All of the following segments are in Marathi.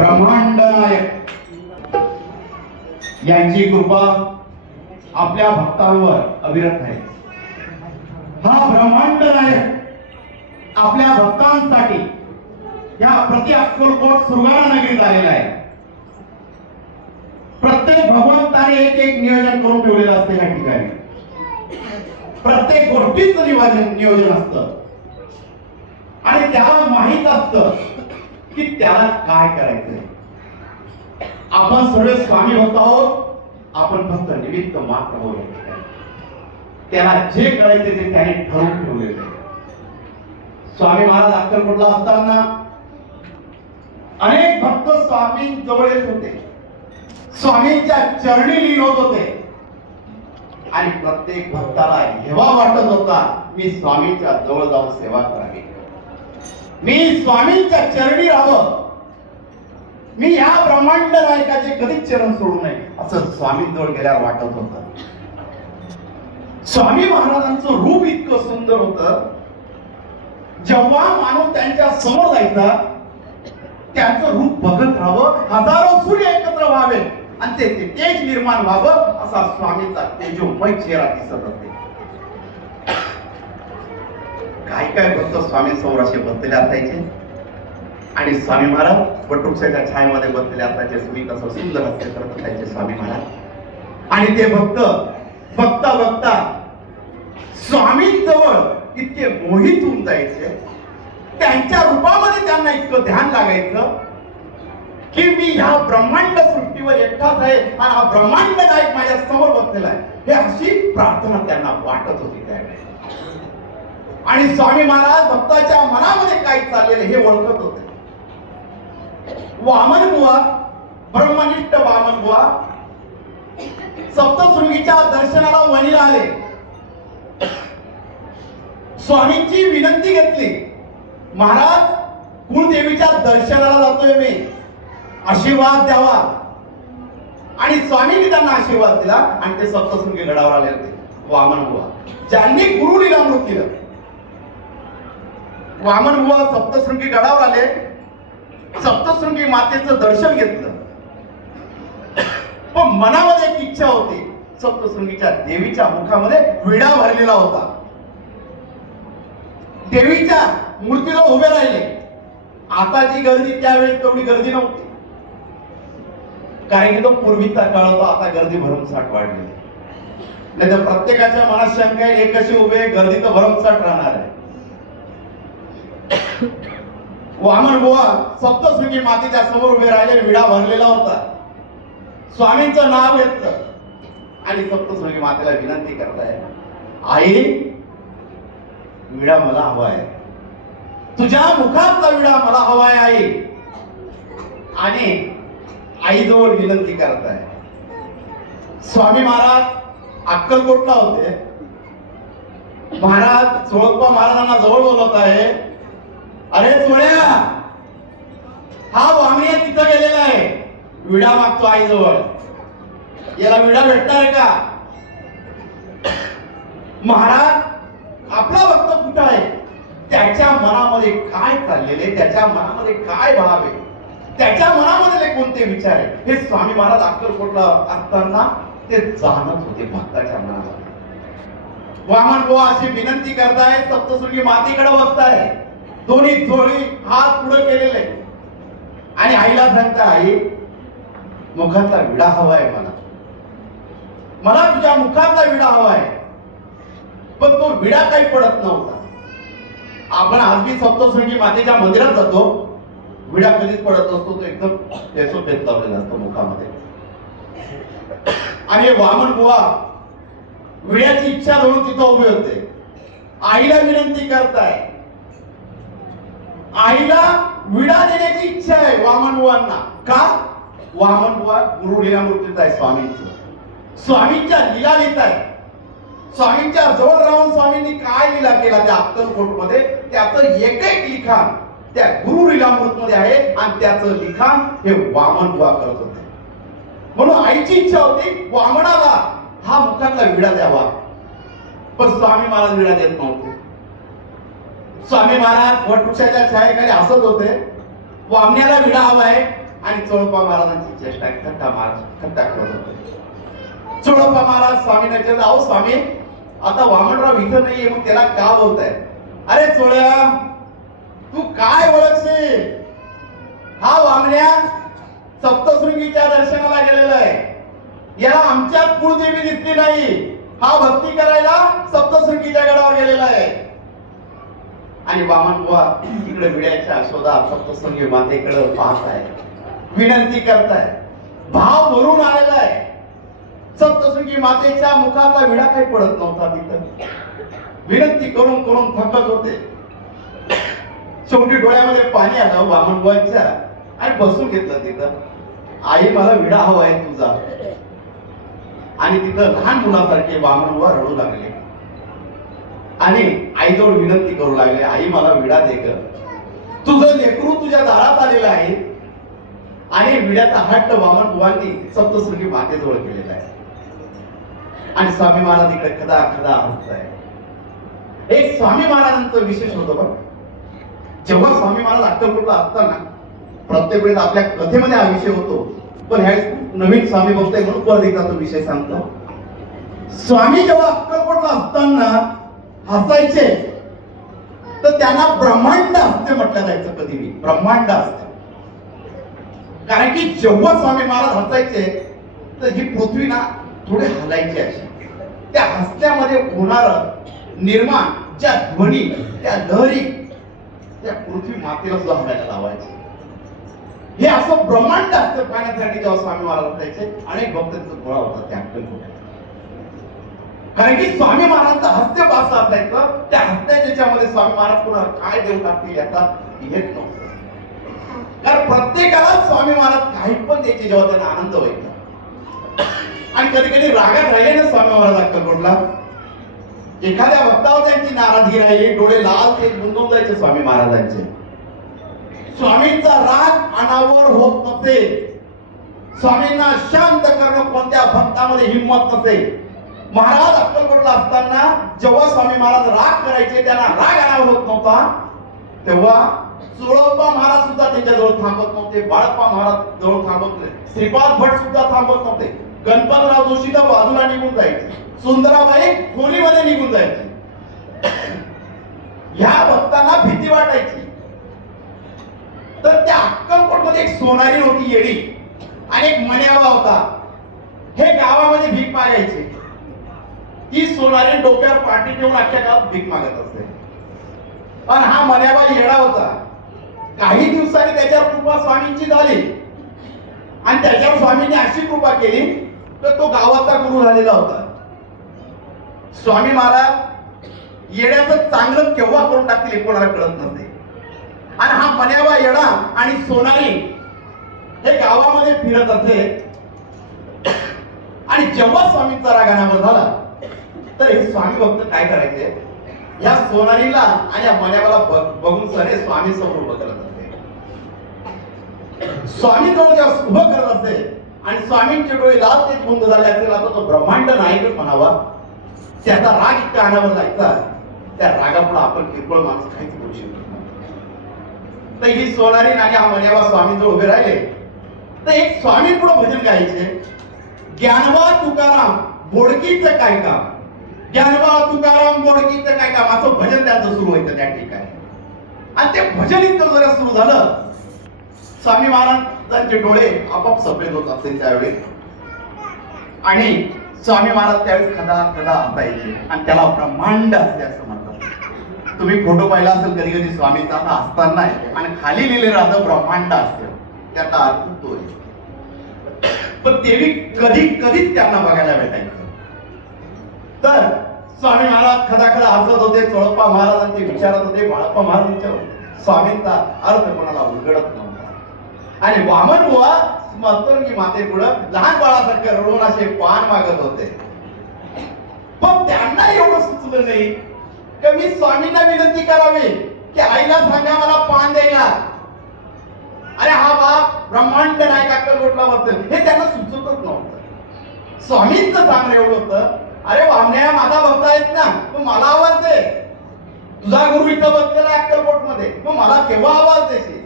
ब्रह्मांड नायक यांची कृपा आपल्या भक्तांवर अविरत आहे। हा ब्रह्मांड नायक आपल्या भक्तांसाठी या प्रति अक्कलकोट सुरगाणा नगरीत आलेला आहे। प्रत्येक भगवंताने एक एक नियोजन करून ठेवलेलं असते या ठिकाणी। प्रत्येक गोष्टीचं नियोजन असतं आणि त्याला माहित असतं की त्याला काय करायचंय। आपण सर्व स्वामी होत आहोत, आपण फक्त निमित्त मात्र होऊ। त्याला जे करायचे ते त्याने ठरवून ठेवलेले। स्वामी महाराज अक्कलकोटला असताना अनेक भक्त स्वामी जवळ येत होते, स्वामींच्या चरणी लीन होत होते आणि प्रत्येक भक्ताला हेवा वाटत होता मी स्वामींच्या जवळ जाऊन सेवा करावी, मी स्वामींच्या चरणी राहावं, मी या ब्रह्मांड नायकाचे कधीच चरण सोडू नये असं स्वामींजवळ गेल्यावर वाटत होतं। स्वामी महाराजांचं रूप इतकं सुंदर होतं, जेव्हा माणूस त्यांच्या समोर जायचा त्यांचं रूप बघत राहावं, हजारो सूर्य एकत्र व्हावे आणि ते तेज निर्माण व्हावं असा स्वामींचा तेजोमय चेहरा दिसत असते। काय काय भक्त स्वामी समोर असे बसलेले असायचे आणि स्वामी महाराज वटवृक्षाच्या छायेमध्ये बसलेले असायचे। तुम्ही कसं सुंदर हास्य करत असायचे स्वामी महाराज आणि ते भक्त बघता बघता स्वामींजवळ इतके मोहित होऊन जायचे, त्यांच्या रूपामध्ये त्यांना इतकं ध्यान लागायचं की मी ह्या ब्रह्मांड सृष्टीवर एकटाच आहे आणि हा ब्रह्मांड नायक माझ्या समोर बसलेला आहे, हे अशी प्रार्थना त्यांना वाटत होती त्यावेळी। आणि स्वामी महाराज भक्ताच्या मनामध्ये काय चाललेले हे ओळखत होते। वामन बुवा, ब्रह्मनिष्ठ वामन बुवा सप्तशृंगीच्या दर्शनाला वणीला आले। स्वामींची विनंती घेतली, महाराज कुळदेवीच्या दर्शनाला जातोय मी, आशीर्वाद द्यावा। आणि स्वामींनी त्यांना आशीर्वाद दिला आणि ते सप्तशृंगी गडावर आले होते वामन बुवा, ज्यांनी गुरु लीलामृत केलं। वामन बुवा सप्तशृंगी गडावर आले, सप्तशृंगी मातेचं दर्शन घेतलं, पण मनामध्ये एक इच्छा होती, सप्तशृंगीच्या देवीच्या मुखामध्ये विडा भरलेला होता। देवीच्या मूर्तीला उभे राहिले। आता जी गर्दी त्यावेळेस तेवढी गर्दी नव्हती, कारण की तो पूर्वीचा काळ होता, आता गर्दी भरमसाठ वाढली। नाही तर प्रत्येकाच्या मनात शंका आहे, एक कशी उभे, गर्दी तर भरमसाठ राहणार आहे। वामन बुवा सप्तशृंगी मातेच्या समोर उभे राहिले, विडा भरलेला होता। स्वामींचं नाव घेतलं आणि सप्तशृंगी मातेला विनंती करताय, आई विडा मला हवा आहे, तुझ्या मुखातला विडा मला हवा आहे आई। आणि आईजवळ विनंती करताय। स्वामी महाराज अक्कलकोटला होते। महाराज सोळप्पा महाराजांना जवळ बोलवत आहे, अरे सोळ्या, हा वामन तिथं गेलेला आहे, विडा मागतो आईजवळ, याला विडा भेटणार का? महाराज आपला भक्त कुठं आहे, त्याच्या मनामध्ये काय चाललेले, त्याच्या मनामध्ये काय भाव आहे, त्याच्या मनामध्ये कोणते विचार आहे, हे स्वामी महाराज अक्कलकोटला असताना ते जाणत होते भक्ताच्या मनामध्ये। वामन बुवा अशी विनंती करताय, सप्तशृंगी मातेकडे बघताय, दोन्ही जोडी हात पुढे केलेले आणि आईला सांगता, आई मुखातला विडा हवाय मला, मला तुझ्या मुखातला विडा हवाय। पण तो विडा काही पडत नव्हता। आपण आजही सप्तशृंगी मातेच्या मंदिरात जातो, विडा कधीच पडत नसतो, तो एकदम पेसोपेस लावलेला असतो मुखामध्ये। आणि वामन बुवा विड्याची इच्छा धरून तिथं उभे होते, आईला विनंती करताय, आईला विडा देण्याची इच्छा आहे वामन बुवांना। का? वामन बुवा गुरु लीलामृतीत आहे स्वामींचं, स्वामींच्या लीला लिहित आहे। स्वामींच्या जवळ राहून स्वामींनी काय लीला केला त्या अक्कलकोट मध्ये, त्याचं एक एक लिखाण त्या गुरु लीलामृत मध्ये आहे आणि त्याचं लिखाण हे वामन बुवा करत होते। म्हणून आईची इच्छा होती वामनाला हा मुखातला विडा द्यावा, पण स्वामी महाराज विडा देत नव्हते। स्वामी महाराज वटवृक्षाच्या छायेखाली हसत होते, वामण्याला विडा हवाय, आणि चोळप्पा महाराजांची चेष्टा थट्टा करत होते. चोळप्पा महाराज स्वामींना विचारले, अहो स्वामी, आता वामनराव इथं नाहीये, मग त्याला का बोलताय? अरे चोळ्या, तू काय ओळखशील? हा वामण्या सप्तशृंगीच्या दर्शनाला गेलेला आहे. याला आमच्यात कुळदेवी दिसली नाही. हा भक्ती करायला सप्तशृंगीच्या गडावर गेलेला आहे. आणि वामन बुवा इकडे विड्याच्या शोधा सप्तशृंगी मातेकडे पाहत आहे, विनंती करताय, भाव भरून आलेला आहे. सप्तशृंगी मातेच्या मुखातला विडा काही पडत नव्हता. तिथं विनंती करून करून थकत होते. शेवटी डोळ्यामध्ये पाणी आलं वामन बुवांच्या आणि बसून घेतलं तिथं. आई, मला विडा हवा आहे तुझा. आणि तिथं लहान मुलासारखे वामन बुवा रडू लागले आणि आईजवळ विनंती करू लागले, आई मला विडा दे ग. तुझं लेकरू तुझ्या दारात आलेलं आहे. आणि विड्याचा हट्ट वामन बुवांनी सप्तशृंगी मातेजवळ केलेला आहे. आणि स्वामी महाराज इकडे खदा खदा हसताय. एक स्वामी महाराजांचं विशेष होतं बघ. जेव्हा स्वामी महाराज अक्कलकोटला असताना प्रत्येक वेळेस आपल्या कथेमध्ये हा विषय होतो, पण ह्या नवीन स्वामी बघताय म्हणून परत एकदा तो विषय सांगतो. स्वामी जेव्हा अक्कलकोटला असताना हसायचे तर त्यांना ब्रह्मांड हस्ते म्हटलं जायचं. कधी ब्रह्मांड हस्ते. कारण की जेव्हा स्वामी महाराज हसायचे तर ही पृथ्वी ना थोडे हलायची अशी. त्या हसण्यामध्ये होणार निर्माण ज्या ध्वनी, त्या लहरी त्या पृथ्वी मातेला सुद्धा हलायला लावायचे. हे असं ब्रह्मांड असतं पाहण्यासाठी जेव्हा स्वामी महाराज हसायचे. अनेक भक्तांचा गोळा होता त्या अक्कलकोटला. कारण की स्वामी महाराजांचं हास्य भाषा असायचं. त्या हास्याच्यामध्ये स्वामी महाराज पुन्हा काय देऊ टाकतील याचा हेच नव्हतं. कारण प्रत्येकाला स्वामी महाराज काही पण द्यायचे जेव्हा त्यांना आनंद व्हायचा. आणि कधी कधी रागात राहिले ना स्वामी महाराज अक्कलकोटला, एखाद्या भक्तावर त्यांची नाराजगी राहिली, डोळे लाल ते गुंतून जायचे स्वामी महाराजांचे. स्वामींचा राग अनावर होत नसे. स्वामींना शांत करणं कोणत्या भक्तामध्ये हिंमत नसे. महाराज अक्कलकोटला असताना जेव्हा स्वामी महाराज राग करायचे, त्यांना राग अनावर होत नव्हता, तेव्हा चोळप्पा महाराज सुद्धा त्यांच्याजवळ थांबत नव्हते. बाळप्पा महाराज जवळ थांबत नव्हते. श्रीपाद भट सुद्धा थांबत नव्हते. गणपतराव जोशी तर बाजूला निघून जायचे. सुंदराबाई खोलीमध्ये निघून जायचे. ह्या भक्तांना भीती वाटायची. तर त्या अक्कलकोटमध्ये एक सोनारी होती येडी आणि एक मण्याबा होता. हे गावामध्ये भीक मागायचे. ती सोनारी डोक्यावर पाठी ठेवून अख्ख्या गावात भीक मागत असते. पण हा मण्याबा येडा होता. काही दिवसांनी त्याच्यावर कृपा स्वामींची झाली आणि त्याच्यावर स्वामींनी अशी कृपा केली तर तो गावाचा गुरु झालेला होता. स्वामी महाराज येड्याचं चांगलं केव्हा करून टाकतील कोणाला कळत नसते. आणि हा मण्याबा येडा आणि सोनारी हे गावामध्ये फिरत असे. आणि जेव्हा स्वामींचा राग अनावर झाला तर हे स्वामी भक्त काय करायचे, या सोनारीला आणि या मण्याबाला बघून सरे स्वामी समोर उभं करत असते. स्वामी जवळ जेव्हा उभं करत असे आणि स्वामींचे डोळे लाल ते गुंद झाले असेल, आता तो ब्रह्मांड नायकच म्हणावा. त्याचा राग इतका अनावर जायचा, त्या रागापुढे आपण किरकोळ माणूस काहीच करू शकत नाही. तर ही सोनारी आणि हा मण्याबा स्वामींजवळ उभे राहिले. तर एक स्वामी पुढे भजन गायचे, ज्ञानबा तुकाराम बोडकीचं काय काम, ज्ञानबा तुकाराम बोडकीचं काय काम, असं भजन त्यांचं सुरू व्हायचं त्या ठिकाणी. आणि ते भजन इतकं जरा सुरू झालं, स्वामी महाराजांचे डोळे आपोआप सफेद होत असतील त्यावेळी. आणि स्वामी महाराज त्यावेळेस खदा खदा हसायचे आणि त्याला ब्रह्मांड असते असं म्हणतात. तुम्ही फोटो पाहिला असेल कधी कधी स्वामीचा असताना आणि खाली लिहिलेलं राहतं ब्रह्मांड असते. त्याचा अर्थ तो आहे. पण तेही कधी कधीच त्यांना बघायला भेटायचं. तर स्वामी महाराज खदा खदा हसत होते. चोळप्पा महाराजांचे विचारत होते. बाळप्पा महाराजांच्या स्वामींचा अर्थ कोणाला उलगडत नव्हता. आणि वामन बुवा मतरंगी माते पुढं लहान बाळासारखे रडून असे पान मागत होते. पण त्यांना एवढं सुचलं नाही की मी स्वामींना विनंती करावी की आईला सांगा मला पान द्यायला. अरे हा बाप ब्रह्मांड नायक अक्कलकोटला बसतो हे त्यांना सुचतच नव्हतं. स्वामींचं सांगणं एवढं होतं, अरे वामण्या माझा भक्त आहेत ना, तू मला आवाज दे. तुझा गुरु इथं बसलेला अक्कलकोट मध्ये, मग मला केव्हा आवाज देशील.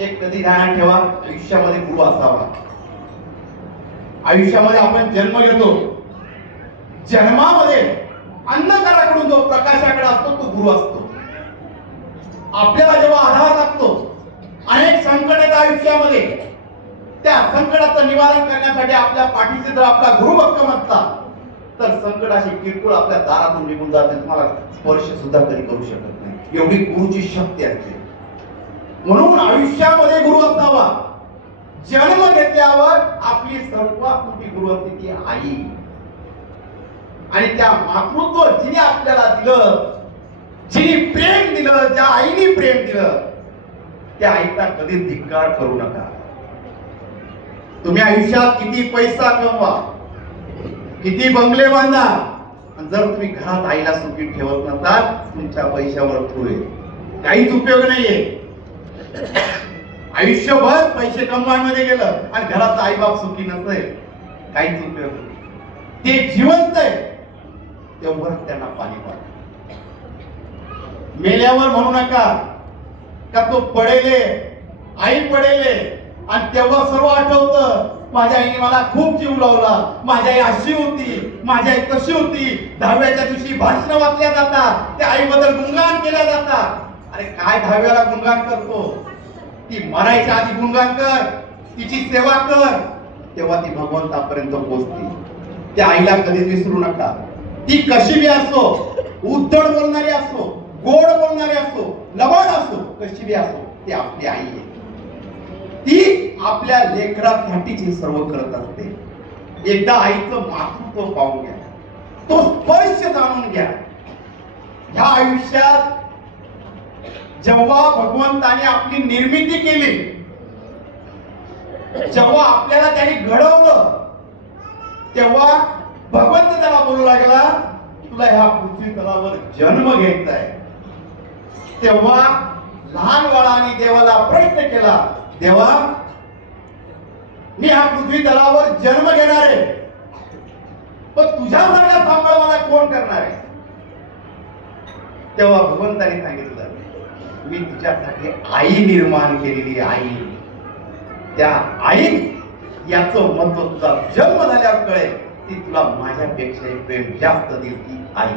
एक कधी ध्यानात ठेवा, आयुष्यामध्ये गुरु असावा. आयुष्यामध्ये आपण जन्म घेतो, जन्मामध्ये अंधकाराकडून जो प्रकाशाकडे असतो तो गुरु असतो. आपल्याला जेव्हा आधार लागतो, अनेक संकट येतात आयुष्यामध्ये, त्या संकटाचं निवारण करण्यासाठी आपल्या पाठीशी जर आपला गुरु भक्कम असला तर संकटाची किरकोळ आपल्या दारातून निघून जाते, तुम्हाला स्पर्श सुद्धा कधी करू शकत नाही, एवढी गुरुची शक्ती असते. म्हणून आयुष्यामध्ये गुरु असावा. जन्म घेतल्यावर आपली सर्वात मोठी गुरु असते ती आई. आणि त्या मातृत्व जिने आपल्याला दिलं, जिने प्रेम दिलं, ज्या आईने प्रेम दिलं, त्या आईचा कधीच धिक्कार करू नका. तुम्ही आयुष्यात किती पैसा कमवा, किती बंगले बांधा, जर तुम्ही घरात आईला सुखी ठेवत नसाल, तुमच्या पैशावर थोडे काहीच उपयोग नाहीये. आयुष्यभर पैसे कमवायमध्ये गेलं आणि घरात आई बाप सुखी नसेल, काहीच उपयोग नाही. ते जिवंत आहे तेव्हा त्यांना पाणी पाड. मेल्यावर म्हणू नका का तो पडेले, आई पडेले, आणि तेव्हा सर्व आठवतं, माझ्या आईने मला खूप जीव लावला, माझी आई अशी होती, माझी आई तशी होती. 10व्याच्या दिवशी भाषण वाचल्या जातात, त्या आईबद्दल गुणगान केल्या जातात. अरे काय 10व्याला गुणगान करतो? ती मरायच्या आधी गुणगान कर, तिची सेवा कर, तेव्हा ती भगवंतापर्यंत पोहोचते. त्या आईला कधीच विसरू नका. ती कशी बी असो, उद्धट बोलणारी असो, गोड बोलणारी असो, लबाड असो, कशी बी असो, ती आपली आई आहे. ती आपल्या लेकरासाठीच सर्व करत असते. एकदा आईचं मातृत्व पाहून घ्या, तो स्पर्श जाणून घ्या. ह्या आयुष्यात जेव्हा भगवंताने आपली निर्मिती केली, जेव्हा आपल्याला त्याने घडवलं, तेव्हा भगवंत त्याला बोलू लागला, तुला ह्या पृथ्वी तलावर जन्म घ्यायचा आहे. तेव्हा लहान बाळाने देवाला प्रश्न केला, देवा मी ह्या पृथ्वी तलावर जन्म घेणार आहे, पण तुझ्यासारखा सांभाळ मला कोण करणार आहे? तेव्हा भगवंताने सांगितलं, मी तुझ्यासाठी आई निर्माण केलेली आई. त्या आई याचं महत्व तुझा जन्म झाल्यावर कळेल, ती तुला माझ्यापेक्षा प्रेम जास्त देईल, ती आई.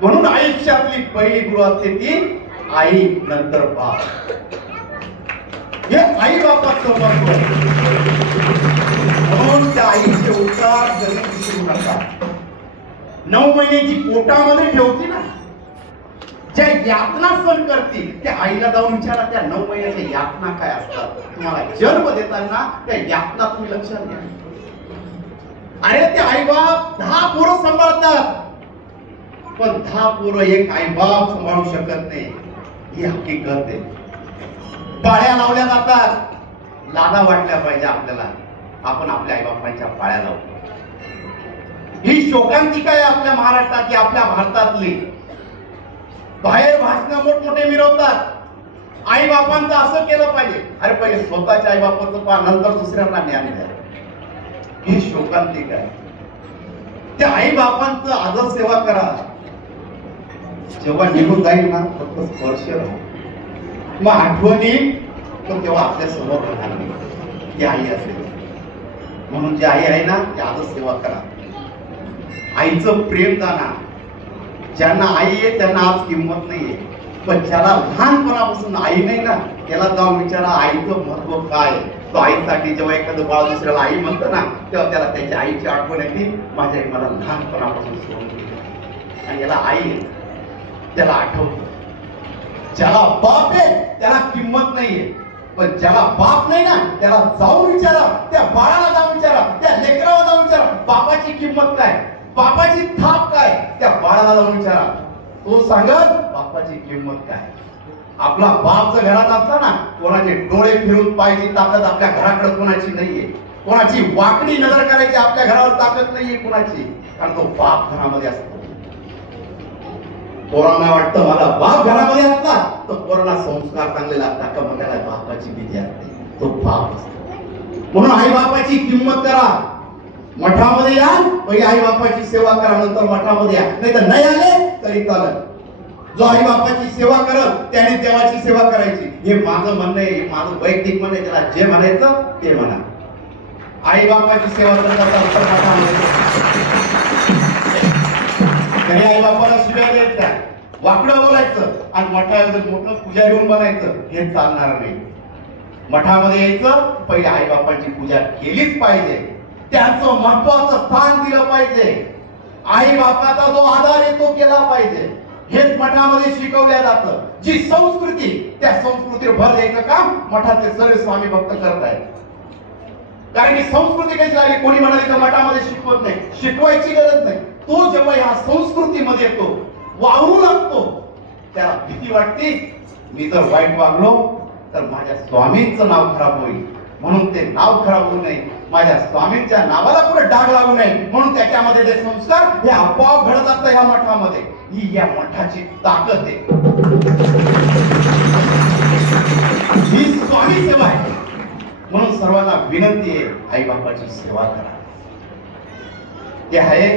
म्हणून आयुष्यातली पहिली गुरु असते ती आई, नंतर बाप. हे आई बापाचं महत्व. म्हणून त्या आईचे उद्गार कधी विसरू नका. 9 महिन्याची पोटामध्ये ठेवती ना, ज्या यातना सहन करतील, त्या आईला जाऊन विचारा, त्या 9 महिन्याच्या यातना काय असतात. तुम्हाला जन्म देताना त्या यातना तुम्ही लक्षात घ्या. अरे ते आई बाप 10 पोरं सांभाळतात, पण 10 पोरं एक आई बाप सांभाळू शकत नाही, ही हकीकत आहे. पाळ्या लावल्या जातात, लादा वाटल्या पाहिजे आपल्याला, आपण आपल्या आई बापांच्या पाळ्या लावतो. ही शोकांतिका आहे आपल्या महाराष्ट्रातली, आपल्या भारतातली. बाहेर भाषण मोठमोठे मिरवतात, आई बापांचं असं केलं पाहिजे. अरे पहिले स्वतःच्या आई बापाचं पहा, नंतर दुसऱ्यांना ज्ञान द्या. ही शोकांतिका आहे. त्या आई बापांचं आदर सेवा करा. जेव्हा निघून जाईल ना, फक्त स्पर्श राहा, मग आठवणी तर तेव्हा आपल्या समोर राहणार नाही, ती आई असेल. म्हणून जी आई आहे ना, ती आदर सेवा करा. आईचं प्रेम जाणा. ज्यांना आई आहे त्यांना आज किंमत नाहीये, पण ज्याला लहानपणापासून आई नाही ना, त्याला जाऊन विचारा आईचं महत्व काय. तो आईसाठी जेव्हा एखादं बाळ दुसऱ्याला आई म्हणतं ना, तेव्हा त्याला त्याच्या आईची आठवण येते. माझ्या आई मला लहानपणापासून सोडून गेली, आणि याला आई आहे, त्याला आठवतं. ज्याला बाप आहे त्याला किंमत नाहीये, पण ज्याला बाप नाही ना, त्याला जाऊन विचारा, त्या बाळाला जाऊन विचारा, त्या लेकराला जाऊन विचारा, बापाची किंमत काय, बापाची थाप काय, त्या बाळाला जाऊन विचारा, तो सांगत बापाची किंमत काय. आपला बाप जर घरात असला ना, कोणाचे डोळे फिरून पाहायची ताकद आपल्या घराकडे कोणाची नाहीये, कोणाची वाकडी नजर करायची आपल्या घरावर ताकद नाहीये कोणाची, कारण तो बाप घरामध्ये असतो. पोरांना वाटतं मला बाप घरामध्ये असला तर पोरांना संस्कार चांगले लागतात का, मग त्याला बापाची भीती असते, तो बाप असतो. म्हणून आई बापाची किंमत करा. मठामध्ये या, पहिले आई बापाची सेवा करा, नंतर मठामध्ये या, नाही तर नाही आले तरी चालत. जो आई बापाची सेवा करत त्याने देवाची सेवा करायची, हे माझं म्हणणं आहे, हे माझं वैयक्तिक म्हणणं आहे. त्याला जे म्हणायचं ते म्हणा. आई बापाची सेवा करतात त्याने आई बापाला शिव्या द्यायच्या, वाकडं बोलायचं आणि मठामध्ये मोठं पुजारी होऊन बनायचं, हे चालणार नाही. मठामध्ये यायचं, पहिले आई बापांची पूजा केलीच पाहिजे, त्यांचं महत्वाचं स्थान दिलं पाहिजे, आई बापाचा जो आधार आहे तो केला पाहिजे. हेच मठामध्ये शिकवल्या जातं. जी संस्कृती, त्या संस्कृतीवर भर द्यायचं काम मठातले सर्व स्वामी भक्त करत आहेत. कारण की संस्कृती कशी लागली, कोणी म्हणाले तर मठामध्ये शिकवत नाही, शिकवायची गरज नाही. तो जेव्हा या संस्कृतीमध्ये येतो, वावरू लागतो, त्याला भीती वाटते, मी जर वाईट वागलो तर माझ्या स्वामींचं नाव खराब होईल, म्हणून ते नाव खराब होऊ नये, माझ्या स्वामींच्या नावाला पुढे डाग लागू नये, म्हणून त्याच्यामध्ये जे संस्कार हे आपोआप घडत असतं या मठामध्ये. ही या मठाची ताकद आहे, ही स्वामी सेवा आहे. म्हणून सर्वांना विनंती आहे, आई बापाची सेवा करा. ते आहे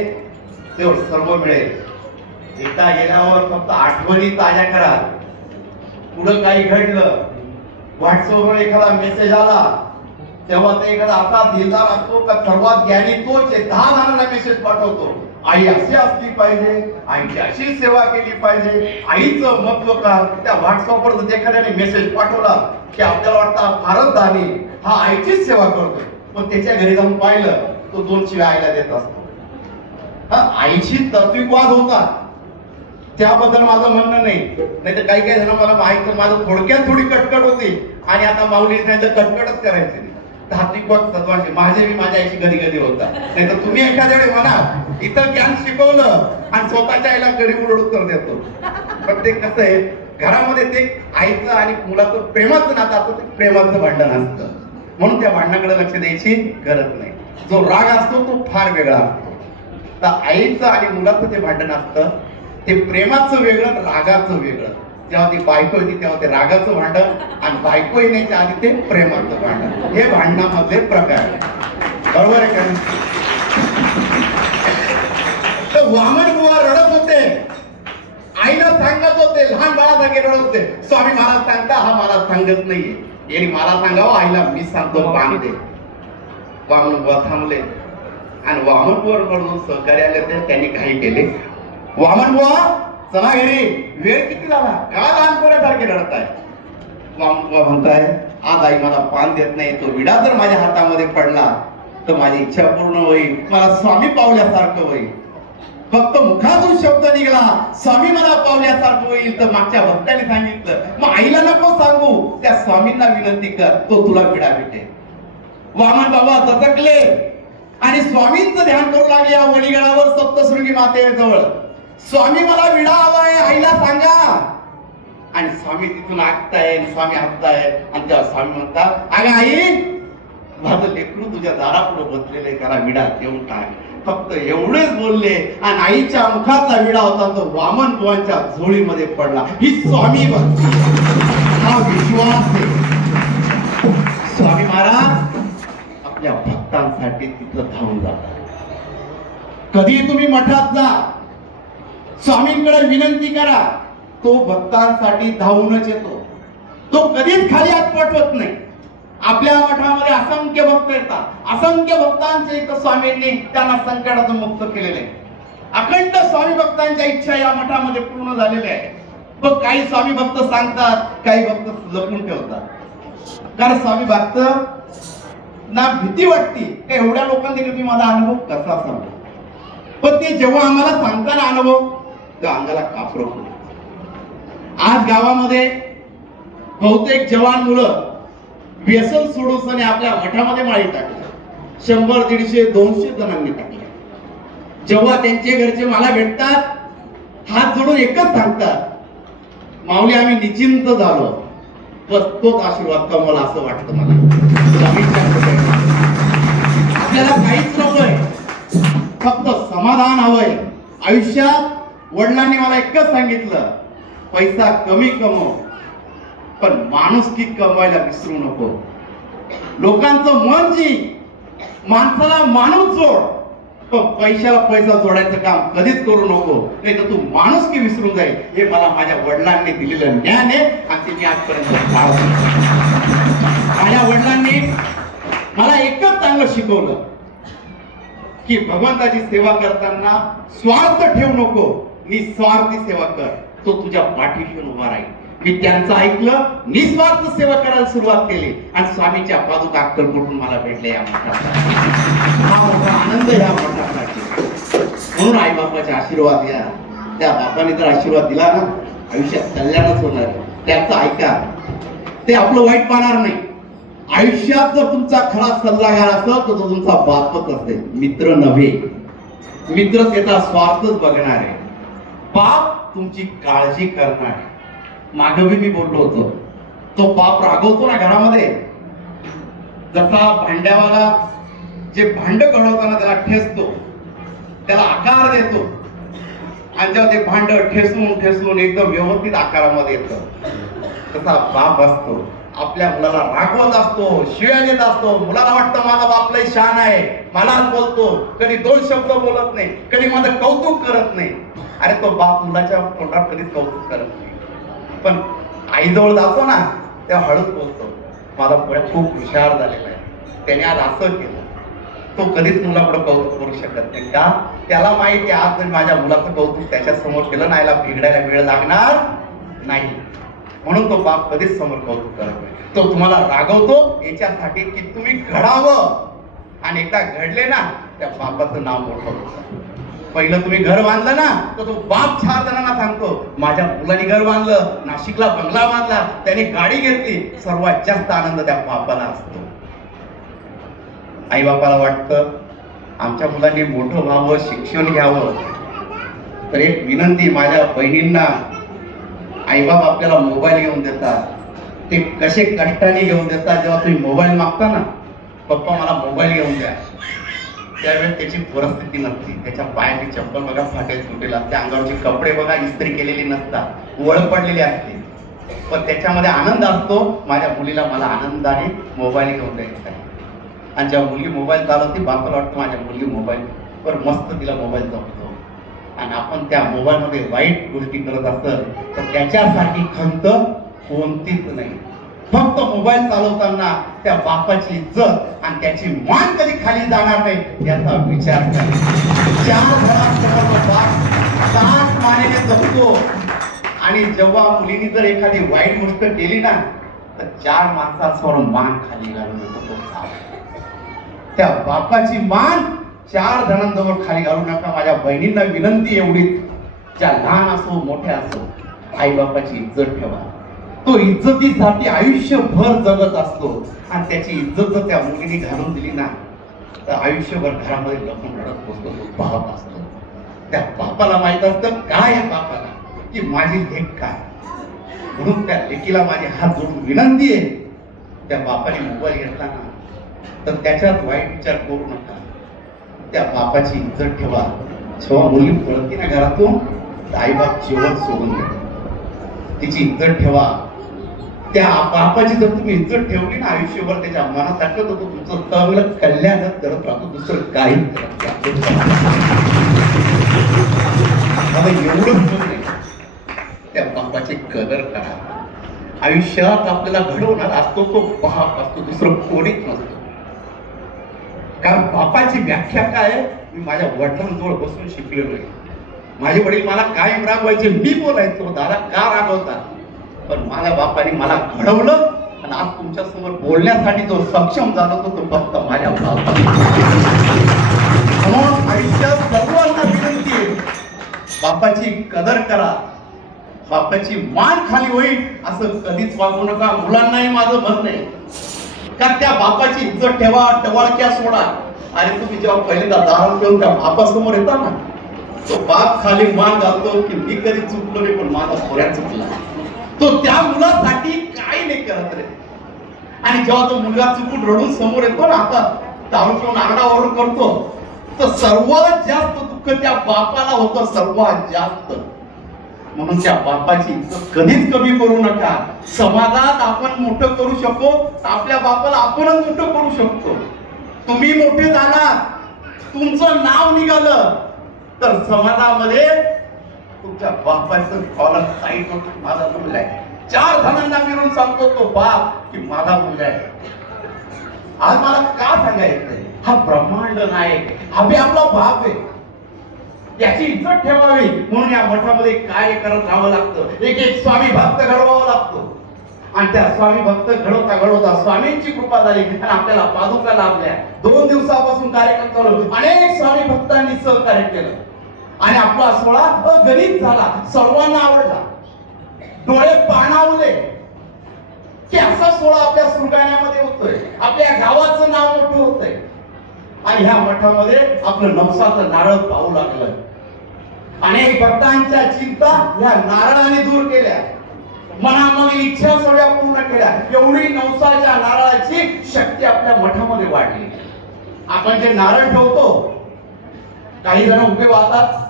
तेव्हा सर्व मिळेल. एकदा गेल्यावर फक्त आठवणी ताज्या करा. पुढं काही घडलं, व्हॉट्सअपवर एखादा मेसेज आला, तेव्हा ते एखादा असा दिलदार असतो का सर्वात ज्ञानी तोच आहे, 10 जणांना मेसेज पाठवतो, आई अशी असली पाहिजे, आईची अशी सेवा केली पाहिजे, आईचं महत्व का. त्या व्हॉट्सअपवर जर एखाद्याने मेसेज पाठवला की आपल्याला वाटतं फारच दानी, हा आईचीच सेवा करतोय, पण त्याच्या घरी जाऊन पाहिलं तो 2 शिव्या आईला देत असतो. आईची तत्विकवाद होता, त्याबद्दल माझं म्हणणं नाही. नाहीतर काही काही जण मला माहिती, माझं थोडक्यात थोडी कटकट होती आणि आता माऊली नाही तर कटकटच करायची. तात्विकवाद तत्वांची माझ्या आईशी कधी कधी होता. नाही तर तुम्ही एखाद्या वेळी म्हणा इथं ज्ञान शिकवलं आणि स्वतःच्या आईला गरीब उत्तर देतो. पण ते कसं आहे, घरामध्ये ते आईचं आणि मुलाचं प्रेमाचं नातं असतं, ते प्रेमाचं भांडण असतं, म्हणून त्या भांडणाकडे लक्ष द्यायची गरज नाही. जो राग असतो तो फार वेगळा असतो. तर आईचं आणि मुलाचं ते भांडण असतं, ते प्रेमाचं वेगळं, रागाचं वेगळं. जेव्हा ती बायको येते तेव्हा ते रागाचं भांडण, आणि बायको येण्याच्या आधी ते प्रेमाचं भांडण. हे भांडणामधले प्रकार, बरोबर आहे का? तर वामन बुवा रडत होते, आईला सांगत होते, लहान बाळासारखे रडत होते, स्वामी महाराज सांगता, हा मला सांगत नाहीये, यांनी मला सांगावं, आईला मी सांगतो, पाणी दे. वामन बुवा थांबले आणि वामन बुवाकडून सहकार्य आले होते, त्यांनी काही केले. वामन बुवा चला घरी, वेळ किती झाला, का लहानपणासारखे रडताय. वामन बुवा म्हणताय, आज आई मला पान देत नाही, तो विडा जर माझ्या हातामध्ये पडला तर माझी इच्छा पूर्ण होईल, मला स्वामी पावल्यासारखं होईल. फक्त मुखातून शब्द निघाला, स्वामी मला पावल्यासारखं होईल, तर मागच्या भक्ताने सांगितलं, मग आईला नको सांगू, त्या स्वामींना विनंती कर, तो तुला विडा भेटेल. वामन बाबा दचकले आणि स्वामींचं ध्यान करू लागले. या वणीगडावर सप्तशृंगी मातेजवळ, स्वामी मला विडा हवाय, आईला सांगा. आणि स्वामी तिथून ऐकताय, स्वामी हसताय, आणि तेव्हा स्वामी म्हणतात, अगं आई, माझं लेकरू तुझ्या दारापुढे बसलेले, त्याला विडा देऊन टाक. फक्त एवढेच बोलले आणि आईच्या मुखातला विडा होता तो वामन बुवांच्या झोळीमध्ये पडला. ही स्वामी भक्ती, हा विश्वास आहे. स्वामी महाराज आपल्या भक्तांसाठी तिथं धावून जातात. कधी तुम्ही मठात जा, स्वामींकडे विनंती करा, तो भक्तांसाठी धावूनच येतो. तो कधीच खाली हात पाठवत नाही. आपल्या मठामध्ये असंख्य भक्त येतात, असंख्य भक्तांचे इथं स्वामींनी त्यांना संकटातून मुक्त केलेले. अखंड स्वामी भक्तांच्या इच्छा या मठामध्ये पूर्ण झालेल्या आहे. पण काही स्वामी भक्त सांगतात, काही भक्त जपून ठेवतात. कारण स्वामी भक्त ना भीती वाटते का एवढ्या लोकांनी तुम्ही माझा अनुभव कसा सांगतो, पण ते जेव्हा आम्हाला सांगताना अनुभव तर अंगाला कापरो. आज गावामध्ये बहुतेक जवान मुलं व्यसन सोडून आपल्या मठामध्ये माळी टाकल्या. 100, 150, 200 जणांनी टाकल्या. जेव्हा त्यांचे घरचे मला भेटतात, हात जोडून एकच सांगतात, माऊली आम्ही निश्चिंत झालो, बस तोच आशीर्वाद कमवला असं वाटतं मला. आपल्याला काहीच नकोय, फक्त समाधान हवंय आयुष्यात. वडिलांनी मला एकच सांगितलं, पैसा कमी कमव, पण माणुसकी कमवायला विसरू नको. लोकांचं मन जी, माणसाला माणूस जोड, पैशाला पैसा जोडायचं काम कधीच करू नको, नाही तर तू माणुसकी विसरून जाईल. हे मला माझ्या वडिलांनी दिलेलं ज्ञान आहे आणि ते मी आजपर्यंत माझ्या वडिलांनी मला एकच चांगलं शिकवलं की भगवंताची सेवा करताना स्वार्थ ठेवू नको, निस्वार्थी सेवा कर, तो तुझ्या पाठीशी उभा राहील. मी त्यांचं ऐकलं, निस्वार्थ सेवा करायला सुरुवात केली आणि स्वामीच्या पादुका अक्कलकोटून मला भेटले. या हा मोठा आनंद या मठासाठी. म्हणून आई बापाचे आशीर्वाद घ्या. त्या बापाने जर आशीर्वाद दिला ना, आयुष्यात कल्याणच होणार. त्याचं ऐका, ते आपलं वाईट पाहणार नाही. आयुष्यात जर तुमचा खरा सल्लागार असेल तर तो तुमचा बापच असेल, मित्र नव्हे. मित्र त्याचा स्वार्थच बघणार आहे, बाप तुमची काळजी करणार आहे. मागवी मी बोललो होतो, तो बाप रागवतो ना घरामध्ये, जसा भांड्यावाला जे भांड घडवताना त्याला ठेचतो, त्याला आकार देतो आणि जेव्हा ते भांड ठेचून ठेचून एकदम व्यवस्थित आकारामध्ये येतं, तसा बाप असतो. आपल्या मुलाला रागवत असतो, शिव्या देत असतो. मुलाला वाटतं माझा बाप लय शहाणा आहे, मलाच बोलतो, कधी दोन शब्द बोलत नाही, कधी माझं कौतुक करत नाही. अरे तो बाप मुलाच्या तोंडात कधीच कौतुक करत नाही, पण आईजवळ जातो ना तेव्हा हळूच बोलतो, माझा पुढे खूप हुशार झालेला आहे, त्याने आज असं केलं. तो कधीच मुलापुढे कौतुक करू शकत नाही. का? त्याला माहिती आहे आज जर माझ्या मुलाचं कौतुक त्याच्या समोर केलं ना, याला बिघडायला वेळ लागणार नाही. म्हणून तो बाप कधीच समोर कौतुक करत नाही. तो तुम्हाला रागवतो याच्यासाठी की तुम्ही घडावं, आणि एकदा घडले ना त्या बापाचं नाव मोठं होतं. पहिलं तुम्ही घर बांधलं ना तर तो बाप 4 जणांना सांगतो, माझ्या मुलाने घर बांधलं, नाशिकला बंगला बांधला, त्याने गाडी घेतली. सर्वात जास्त आनंद त्या बापाला असतो. आई बापाला वाटतं आमच्या मुलांनी मोठं व्हावं, शिक्षण घ्यावं. तर एक विनंती माझ्या बहिणींना, आईबाप आपल्याला मोबाईल घेऊन देतात, ते कसे कष्टाने घेऊन देतात. जेव्हा तुम्ही मोबाईल मागता ना, पप्पा मला मोबाईल घेऊन द्या, त्यावेळेस त्याची परिस्थिती नसते. त्याच्या पायाची चप्पल बघा फाटेल तुटेल असते, अंगावरचे कपडे बघा इस्त्री केलेली नसतात, वळ पडलेली असते, पण त्याच्यामध्ये आनंद असतो. माझ्या मुलीला मला आनंदाने मोबाईल घेऊन द्यायचा आहे. आणि जेव्हा मुलगी मोबाईल चालवते, बापाला वाटतं माझ्या मुलगी मोबाईल वर मस्त तिला मोबाईल जमतो. आणि आपण त्या मोबाईल मध्ये वाईट गोष्टी करत असेल तर त्याच्यासाठी खंत कोणतीच नाही. फक्त मोबाईल चालवताना त्या बापाची इज्जत आणि त्याची मान कधी खाली जाणार नाही याचा विचार करा. 4 घरात बाप मानेने जगतो, आणि जेव्हा मुलीने जर एखादी वाईट गोष्ट केली ना तर 4 माणसांसमोर मान खाली घालून येतो. त्या बापाची मान 4 जणांजवळ खाली घालू नका. माझ्या बहिणींना विनंती एवढीच, ज्या लहान असो मोठ्या असो, आई बापाची इज्जत ठेवा. तो इज्जतीसाठी आयुष्यभर जगत असतो, आणि त्याची इज्जत जर त्या मुलीने घालून दिली ना तर आयुष्यभर घरामध्ये लपून रडत बसतो तो बाप असतो. त्या बापाला माहित असतं काय आहे बापाला, की माझी लेक काय. म्हणून त्या लेकीला माझी हात जोडून विनंती आहे, त्या बापाने मोबाईल घेतला ना तर त्याच्यात वाईट विचार करू नका. त्या बापाची इज्जत ठेवा. जेव्हा मुली पळती ना घरातून तर आई बाप जेवण सोडून देतो, तिची इज्जत ठेवा. त्या बापाची जर तुम्ही इज्जत ठेवली ना आयुष्यभर, त्याच्या मनात टाकलं तर तो तुमचं चांगलं कल्याणच करत राहतो, दुसरं काहीच करत एवढं नाही. त्या बापाची कदर करा. आयुष्यात आपल्याला घडवणार असतो तो बाप असतो, दुसरं कोणीच नसतो. कारण बापाची व्याख्या काय मी माझ्या वडिलांजवळ बसून शिकलेलो आहे. माझे वडील मला कायम रागवायचे, मी बोलायचो दादा का रागवता, पण माझ्या बापाने मला घडवलं, आणि आज तुमच्या समोर बोलण्यासाठी जो सक्षम झाला तो फक्त माझ्या बापाने. म्हणून आयुष्यात सर्वांना विनंती आहे, बापाची कदर करा. बापाची मान खाली होईल असं कधीच वागू नका. मुलांनाही माझं म्हणणं आहे का त्या बापाची इज्जत ठेवा, टवाळक्या सोडा. आणि तुम्ही जेव्हा पहिल्यांदा दारू पिऊन त्या बापासमोर येता ना, तो बाप खाली मान घालतो की मी कधी चुकलो नाही, पण माझा पोऱ्या चुकला. तो त्या मुलासाठी काही नाही करत रे. आणि जेव्हा तो मुलगा चुकून रडून समोर येतो ना, आता दारू पिऊन आरडाओरड करतो, तर सर्वात जास्त दुःख त्या बापाला होतं, सर्वात जास्त. म्हणून त्या बापाची इज्जत कधीच कमी करू नका. समाजात आपण मोठं करू शकतो, आपल्या बापाला आपणच मोठं करू शकतो. तुम्ही मोठे झालात तुमचं नाव निघालं तर समाजामध्ये तुमच्या बापाचं कॉलर साईड होतो, माझा मुलगा आहे. 4 जणांना मिळून सांगतो तो बाप की माझा मुलगा आहे. आज मला का सांगायचंय, हा ब्रह्मांड नायक, हा बी आपला बाप आहे, याची इज्जत ठेवावी म्हणून या मठामध्ये कार्य करत राहावं लागतं. एक एक स्वामी भक्त घडवावा लागतो. आणि त्या स्वामी भक्त घडवता घडवता स्वामींची कृपा झाली आणि आपल्याला पादुका लाभल्या. 2 दिवसापासून कार्यक्रम चालू, अनेक स्वामी भक्तांनी सहकार्य केलं आणि आपला सोहळा अगणित झाला, सर्वांना आवडला, डोळे पाणावले की असा सोहळा आपल्या सुरगाण्यामध्ये होतोय, आपल्या गावाचं नाव मोठं होतंय. आणि ह्या मठामध्ये आपलं नवसाचं नारळ पाहू लागलं. अनेक भक्तांच्या चिंता ह्या नारळाने दूर केल्या, मनामध्ये इच्छा सगळ्या पूर्ण केल्या. एवढी नवसाच्या नारळाची शक्ती आपल्या मठामध्ये वाढली. आपण जे नारळ ठेवतो, काही जण उभे वाहतात,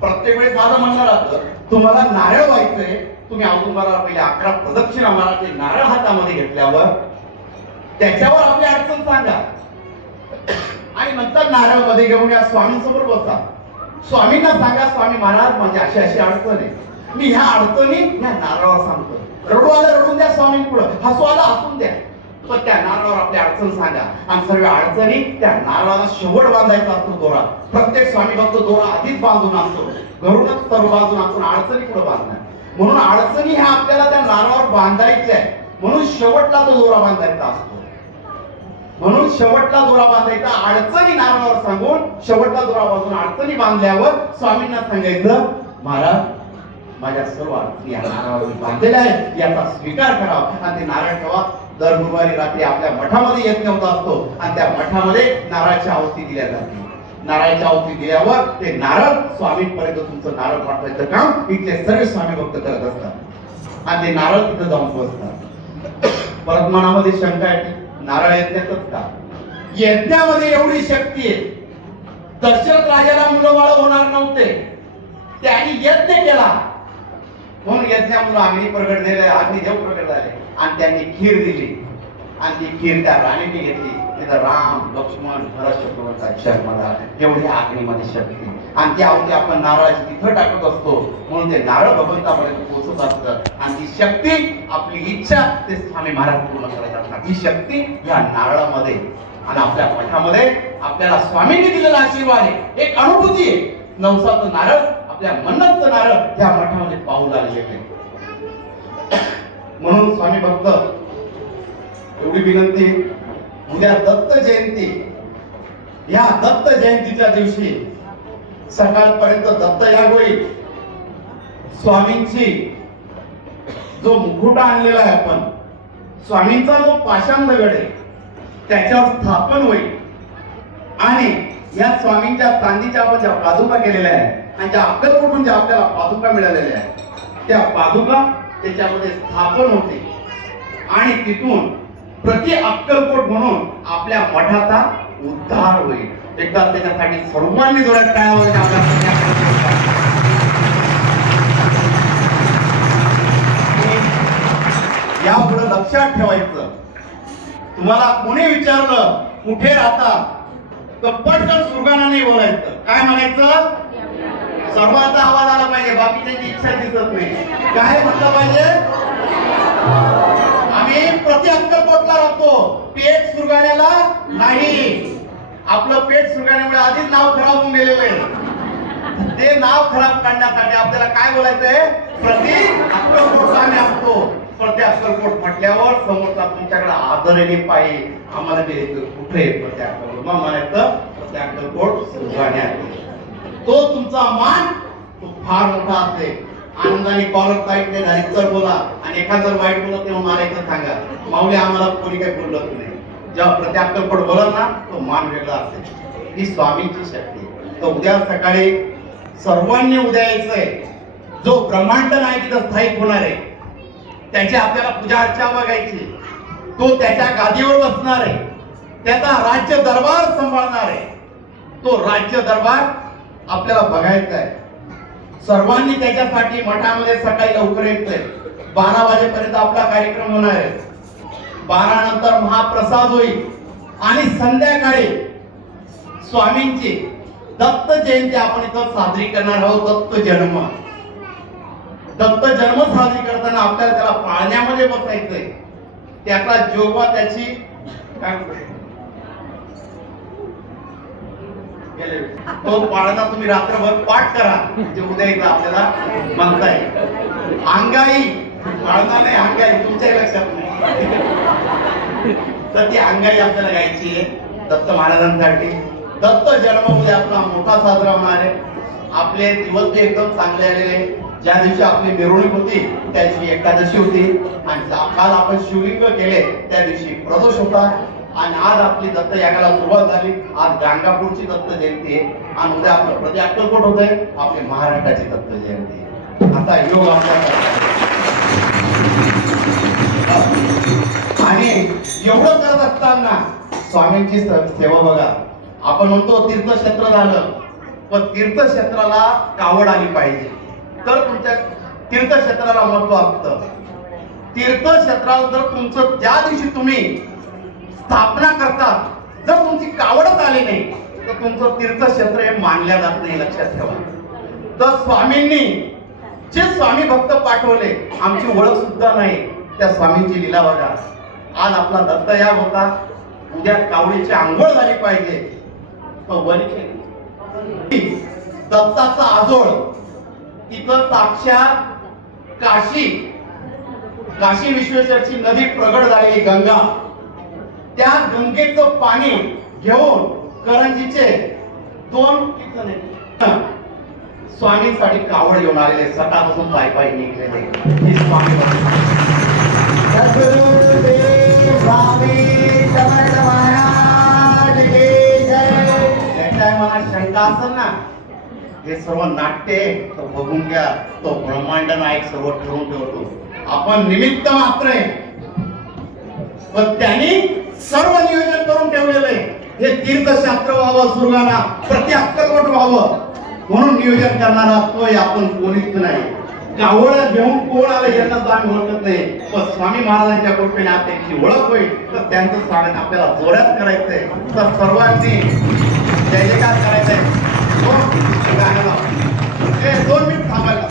प्रत्येक वेळेस माझं म्हणणं राहतं, तुम्हाला नारळ व्हायचंय, तुम्ही औदुंबराला पहिले 11 प्रदक्षिणा मारा. ते नारळ हातामध्ये घेतल्यावर त्याच्यावर आपली अडचण सांगा आणि नंतर नारळ मध्ये घेऊन या स्वामींसमोर बसा. स्वामींना सांगा, स्वामी महाराज माझी अशी अशी अडचण आहे, मी ह्या अडचणी ह्या नारळावर सांगतो. रडू आलं रडून द्या स्वामी पुढं, हसू आलं हसून द्या, पण त्या नारळावर आपली अडचण सांगा. आणि सर्व अडचणी त्या नारळाला शेवट बांधायचा असतो दोरा. प्रत्येक स्वामी भक्त दोरा आधीच बांधून आणतो, घरूनच सर्व बांधून आपण अडचणी पुढे बांधणार. म्हणून अडचणी ह्या आपल्याला त्या नारळावर बांधायच्या आहे, म्हणून शेवटला तो दोरा बांधायचा असतो. म्हणून शेवटला दोरा बांधायचा, अडचणी नारळावर सांगून शेवटला दोरा बांधून अडचणी बांधल्यावर स्वामींना सांगायचं, महाराज माझ्या सर्व अडचणी या नारळावर बांधलेल्या आहेत, याचा स्वीकार करावा. आणि ते नारळ ठेवा. दर गुरुवारी रात्री आपल्या मठामध्ये यज्ञ होत असतो आणि त्या मठामध्ये नारळाची आहुती दिल्या जाते. नारळाची आहुती दिल्यावर ते नारळ स्वामींपर्यंत तुमचं नारळ पाठवायचं काम इथले सर्व स्वामी भक्त करत असतात आणि ते नारळ तिथं जाऊन पोहोचतात. परत मनामध्ये शंका आहे, नारळ यज्ञातच का? यज्ञामध्ये एवढी शक्ती आहे. दशरथ राजाला मुलं बाळ होणार नव्हते, त्यांनी यज्ञ केला म्हणून यज्ञामुळे अग्नी प्रगट झाले, अग्निदेव प्रगट झाले आणि त्यांनी खीर दिली आणि ती खीर त्या राणीने घेतली. तिथं राम लक्ष्मण भरत शत्रुघ्नचा जन्मला. एवढी अग्नीमध्ये शक्ती. आणि ती आहुती आपण नारळाची तिथं टाकत असतो म्हणून ते नारळ भगवंतापर्यंत पोहोचत असतात आणि ती शक्ती आपली इच्छा ते स्वामी महाराज पूर्ण करत असतात. ही शक्ती या नारळामध्ये आणि आपल्या मठामध्ये आपल्याला स्वामींनी दिलेला आशीर्वाद आहे, एक अनुभूती आहे. नवसाचं नारळ, आपल्या मनाचं नारळ या मठामध्ये पाहू लागले. म्हणून स्वामी भक्त एवढी विनंती, उद्या दत्त जयंती, या दत्त जयंतीच्या दिवशी सकाळपर्यंत दत्त याग होईल. स्वामींची जो मुकुटा आणलेला आहे आपण, स्वामींचा जो पाषाण दगड आहे त्याच्यावर स्थापन होईल आणि या स्वामींच्या चांदीच्या आपण ज्या पादुका केलेल्या आहेत आणि ज्या अक्कलकोटहून ज्या आपल्याला पादुका मिळालेल्या आहेत त्या पादुका त्याच्यामध्ये स्थापन होते आणि तिथून प्रति अक्कलकोट म्हणून आपल्या मठाचा उद्धार होईल. एकदा त्याच्यासाठी सर्वांनी जोरात टाळ्या वाजवा. यापुढे लक्षात ठेवायचं, तुम्हाला कोणी विचारलं कुठे राहता तर पटकन सुरगाणा नाही बोलायचं. काय म्हणायचं? सर्वांचा आवाज आला पाहिजे, बाकीच्यांची इच्छा दिसत नाही. काय म्हटलं पाहिजे? आम्ही प्रति अक्कलकोटला राहतो, पेट सुरगाण्याला नाही. आपलं पेट सुरगाण्यामुळे आधीच नाव खराब होऊन गेलेलं आहे. ते नाव खराब करण्यासाठी आपल्याला काय बोलायचंय? प्रति अक्कलकोटला आम्ही असतो. प्रति अक्कलकोट म्हटल्यावर समोरचा तुमच्याकडे आदराने पाहिजे. आम्हाला ते कुठे प्रति अक्कलकोट मग म्हणायचं प्रति अक्कलकोट सुरगाण्यात. तो तुमचा मान तो फार मोठा असते. आनंदाने कॉलर टाईट नाही झाली तर बोला आणि एखादा जर वाईट बोलत तेव्हा मारायचं सांगा. माऊली आम्हाला कोणी काही बोलत नाही. जेव्हा प्रति अक्कलकोट बोला ना तो मान वेगळा असते. ही स्वामींची शक्ती. तर उद्या सकाळी सर्वांनी उद्या यायचंय. जो ब्रह्मांड नाही तिथं स्थायिक होणार आहे त्याची आपल्याला पूजा अर्चा बघायची. तो त्याच्या गादीवर बसणार आहे, त्याचा राज्य दरबार सांभाळणार आहे. तो राज्य दरबार आपल्याला बघायचा आहे. सर्वांनी त्याच्यासाठी मठामध्ये सकाळी लवकर यायचंय. 12 वाजेपर्यंत आपला कार्यक्रम होणार आहे. 12 नंतर महाप्रसाद होईल आणि संध्याकाळी स्वामींची दत्त जयंती आपण इथं साजरी करणार आहोत. दत्त जन्म साजरी करताना आपल्याला त्याला पाळण्यामध्ये बसायचंय. त्याचा जोगवा त्याची काय तो पाळणा तुम्ही रात्रभर पाठ करा, म्हणजे उद्या एकदा आपल्याला म्हणताय. अंगाई पाळणा नाही, अंगाई तुमच्याही लक्षात नाही. तर ती अंगाई आपल्याला गायची आहे दत्त महाराजांसाठी. दत्त जन्म म्हणजे आपला मोठा साजरा होणार आहे. आपले दिवस बी एकदम चांगले आलेले. ज्या दिवशी आपली मिरवणूक होती त्या दिवशी एकादशी होती, आणि काल आपण शिवलिंग केले त्या दिवशी प्रदोष होता, आणि आज आपली दत्त यागाला सुरुवात झाली. आज गाणगापूरची दत्त जयंती आहे, आणि उद्या आपलं प्रति अक्कलकोट होत आहे, आपली महाराष्ट्राची दत्त जयंती आहे. आता योग आपल्या आणि एवढं करत असताना स्वामींची सेवा बघा. आपण म्हणतो तीर्थक्षेत्र झालं, पण तीर्थक्षेत्राला कावड आली पाहिजे तर तुमच्या तीर्थक्षेत्राला महत्व असतं. तीर्थक्षेत्राला जर तुमचं ज्या दिवशी तुम्ही स्थापना करता जर तुमची कावडच आली नाही तर तुमचं तीर्थक्षेत्र हे मानल्या जात नाही, लक्षात ठेवा. तर स्वामींनी जे स्वामी भक्त पाठवले, आमची ओळख सुद्धा नाही, त्या स्वामींची लीला बघा. आज आपला दत्त याग होता, उद्या कावडीची आंघोळ झाली पाहिजे. तो वनी दत्ताचा आजोळ तिथं साक्षात काशी विश्वेश्वरची नदी प्रगट झालेली गंगा, त्या गंगेचं पाणी घेऊन करंजीचे 2 स्वामींसाठी कावड घेऊन आलेले, सकाळपासून पायी निघलेले स्वामी मला शंका असेल ना, हे सर्व नाट्य तो बघून घ्या, तो ब्रह्मांड नायक सर्व ठरवून ठेवतो. आपण निमित्त मात्र आहे, पण त्यांनी सर्व नियोजन करून ठेवलेलं आहे. हे तीर्थशास्त्र व्हावं, सुरगाणा प्रति अक्कलकोट व्हावं म्हणून नियोजन करणारा तोय, आपण कोणीच नाही. कावड घेऊन कोण आलं यांना तर आम्ही ओळखत नाही, पण स्वामी महाराजांच्या कृपेने आज त्यांची ओळख होईल, तर त्यांचं स्वागत आपल्याला जोरात करायचंय. तर सर्वांनी जय जयकार करायचंय. 2 मिनिट थांबायला.